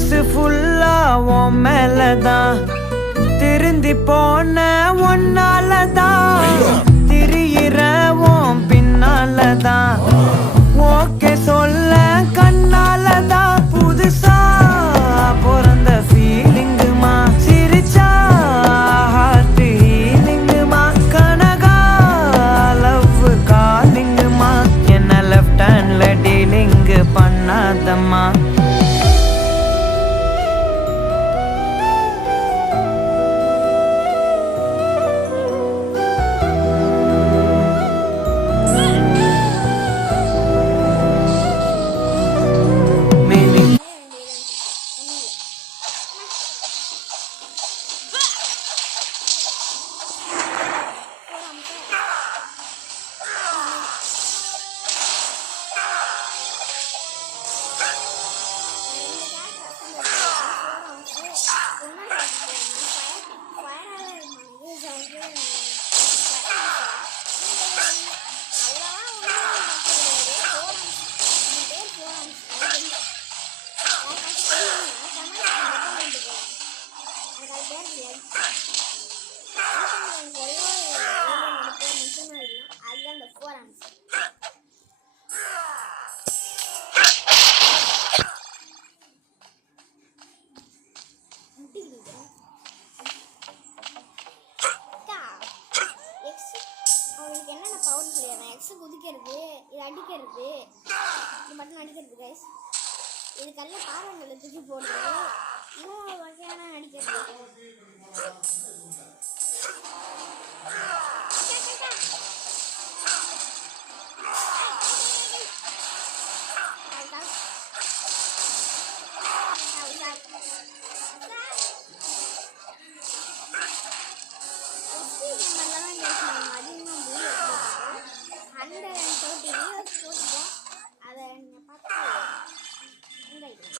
மனசு ஃபுல்லா உன் மேலதான் திருந்தி போன ஒன்னாலதான் திரியிற உன் பின்னாலதான் ஓகே சொல்ல கண்ணாலதான் புதுசா பிறந்த ஃபீலிங்குமா சிரிச்சா ஹார்ட் ஹீலிங்குமா கனகா லவ் காலிங்குமா என்ன லெஃப்ட் ஹேண்ட்ல டீலிங் பண்ணாதம்மா குதிக்கிறது இது அடிக்கிறது இது மட்டும் அடிக்கிறது கைஸ் இது கல்ல பாறைங்களை தூக்கி போடுறது இன்னும் வகையான அடிக்கிறது